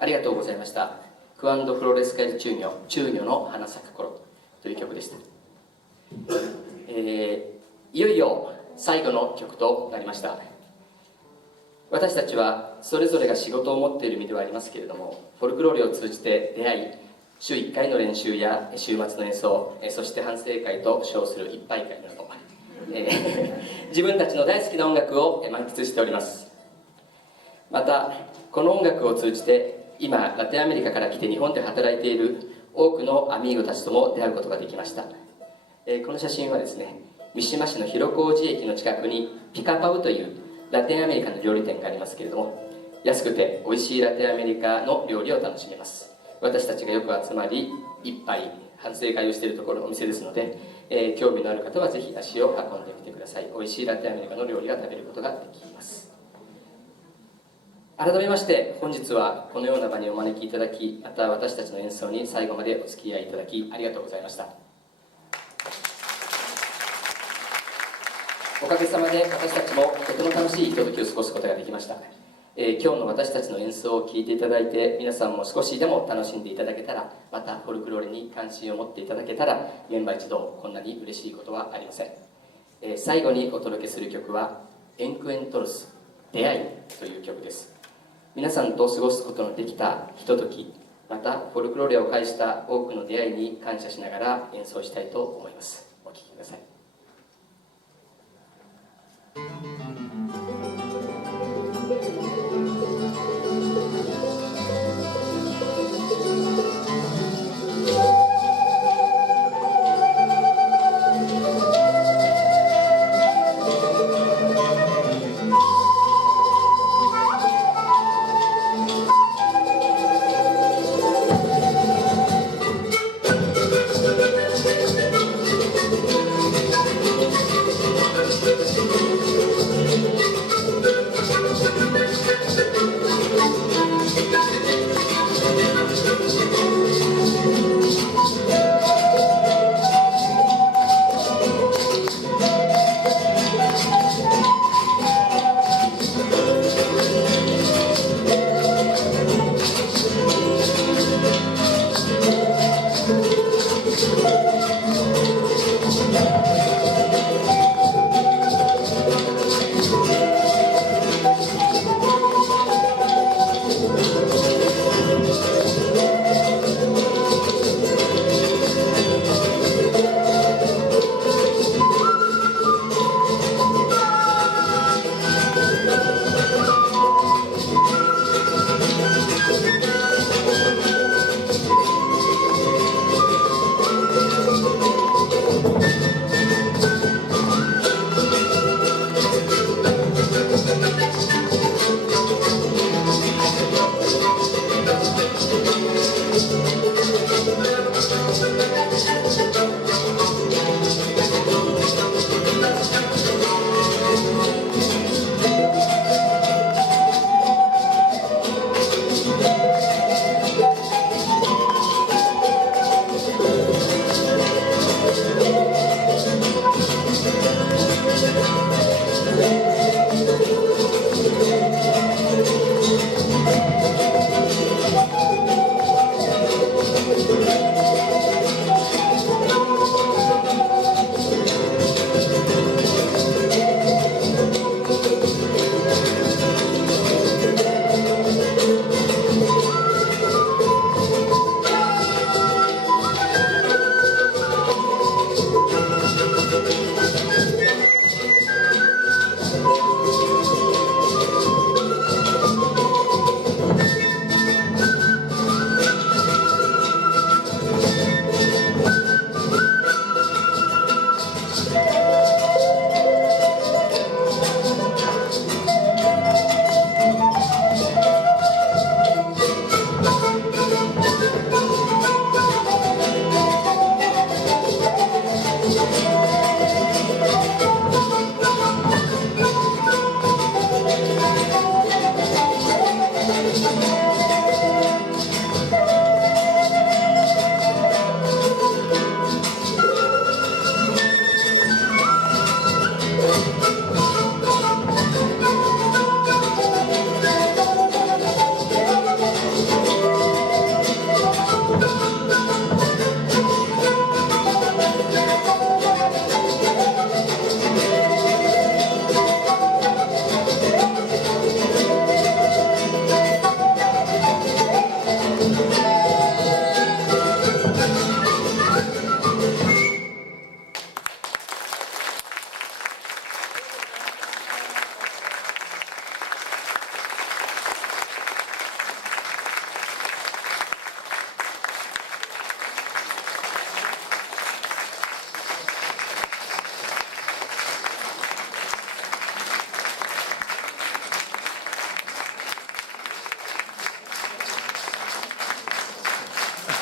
ありがとうございました。クアンド・フロレスカエル中魚の花咲く頃という曲でした。いよいよ最後の曲となりました。私たちはそれぞれが仕事を持っている身ではありますけれども、フォルクローレを通じて出会い、週1回の練習や週末の演奏、そして反省会と称する一杯会など、自分たちの大好きな音楽を満喫しております。またこの音楽を通じて今ラテンアメリカから来て日本で働いている多くのアミーゴたちとも出会うことができました。この写真はですね、三島市の広小路駅の近くにピカパウというラテンアメリカの料理店がありますけれども、安くて美味しいラテンアメリカの料理を楽しめます。私たちがよく集まり一杯反省会をしているところのお店ですので、興味のある方はぜひ足を運んでみてください。美味しいラテンアメリカの料理が食べることができます。改めまして本日はこのような場にお招きいただき、また私たちの演奏に最後までお付き合いいただきありがとうございました。おかげさまで私たちもとても楽しいひとときを過ごすことができました。今日の私たちの演奏を聴いていただいて、皆さんも少しでも楽しんでいただけたら、またフォルクローレに関心を持っていただけたら、メンバー一同こんなに嬉しいことはありません。最後にお届けする曲はエンクエントロス、出会いという曲です。皆さんと過ごすことのできたひととき、またフォルクローレを介した多くの出会いに感謝しながら演奏したいと思います。お聴きください。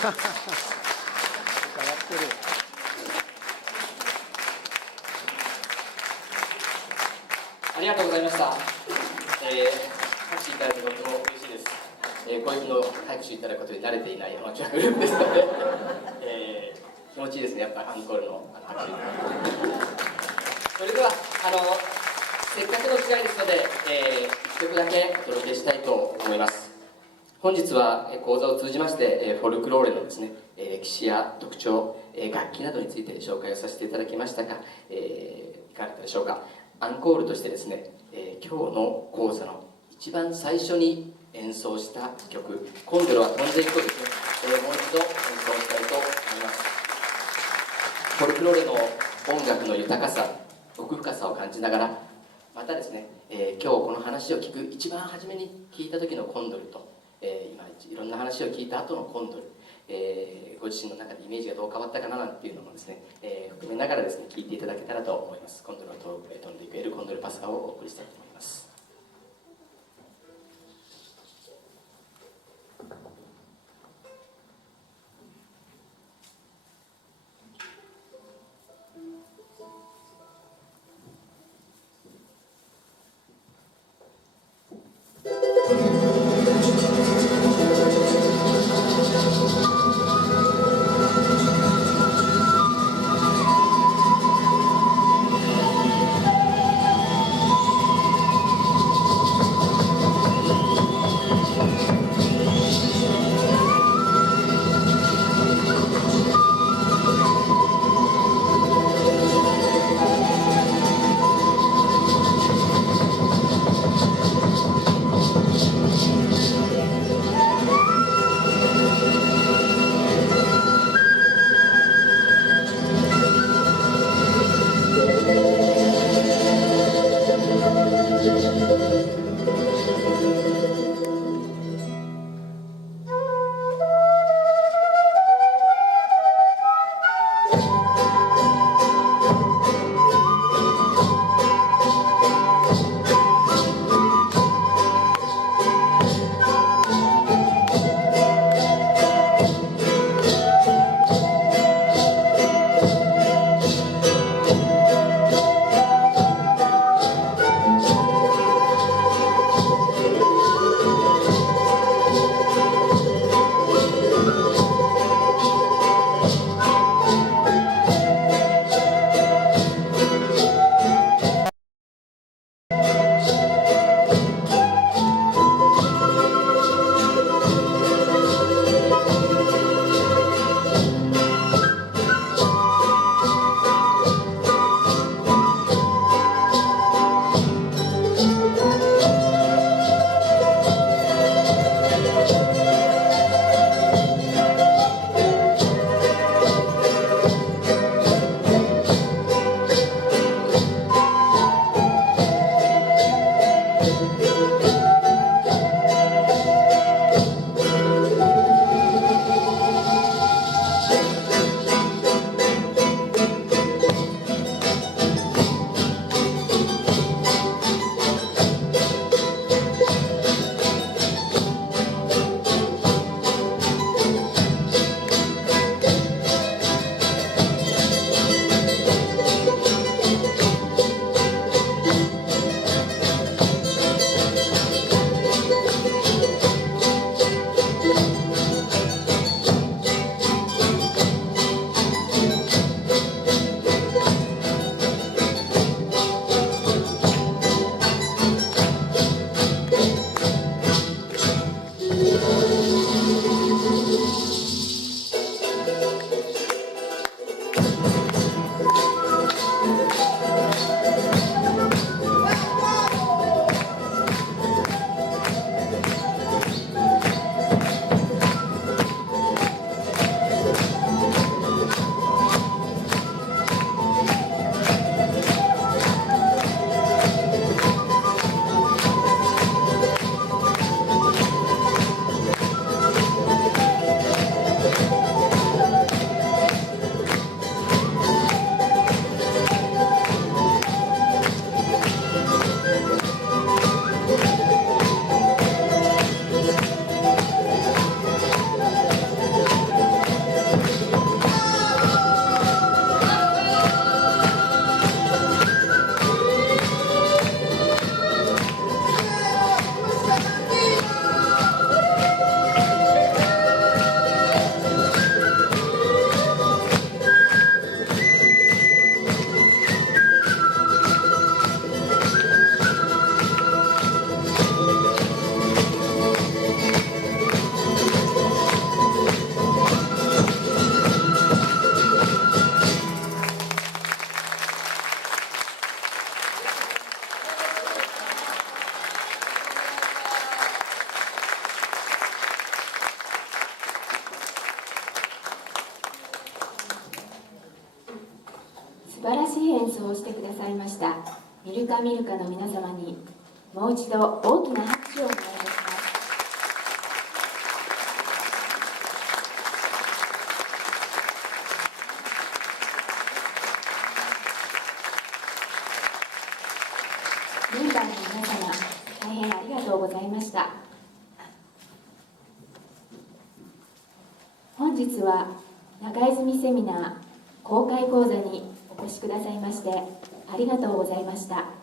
ありがとうございました。拍手いただいてとても嬉しいです。こういうの拍手いただくことに慣れていないアマチュアグループですので、気持ちいいですね、やっぱりアンコールの拍手いただく。それではせっかくの機会ですので、1曲だけお届けしたいと思います。本日は講座を通じまして、フォルクローレのですね、歴史や特徴、楽器などについて紹介をさせていただきましたが、いかがだったでしょうか。アンコールとしてですね、今日の講座の一番最初に演奏した曲「コンドルは飛んでいく」をですね、もう一度演奏したいと思います。フォルクローレの音楽の豊かさ、奥深さを感じながら、またですね、今日この話を聞く一番初めに聞いた時のコンドルと、今いろんな話を聞いた後のコンドル、ご自身の中でイメージがどう変わったかななんていうのもですね、含めながらですね、聞いていただけたらと思います。コンドルを飛んでいくエル・コンドルパサーをお送りしたいと思います。「い演奏をしてくださいましたミルカミルカの皆様にもう一度大きな拍手をお願いいたします。メンバーの皆様、大変ありがとうございました。本日は長泉セミナー公開講座にお越しくださいましてありがとうございました。